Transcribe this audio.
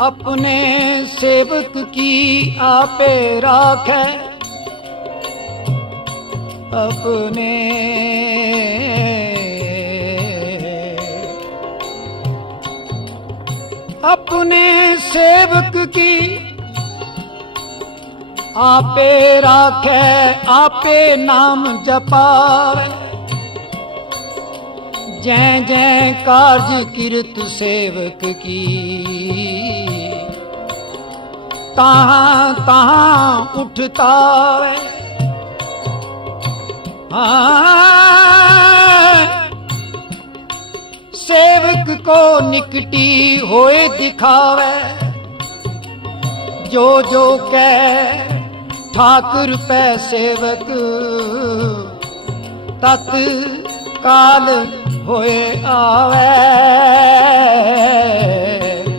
अपने सेवक की आपे राखै अपने अपने सेवक की आपे राखै आपे नाम जपावे जय जय कार्य किरत सेवक की ਤਾਂ ਤਾਂ ਉੱਠਤਾ ਵੇ ਸੇਵਕ ਕੋ ਨਿਕਟੀ ਹੋਏ ਦਿਖਾਵੇ। ਜੋ ਜੋ ਕਹਿ ਠਾਕੁਰ ਪੈ ਸੇਵਕ। ਤਤ ਕਾਲ ਹੋਏ ਆਵੇ।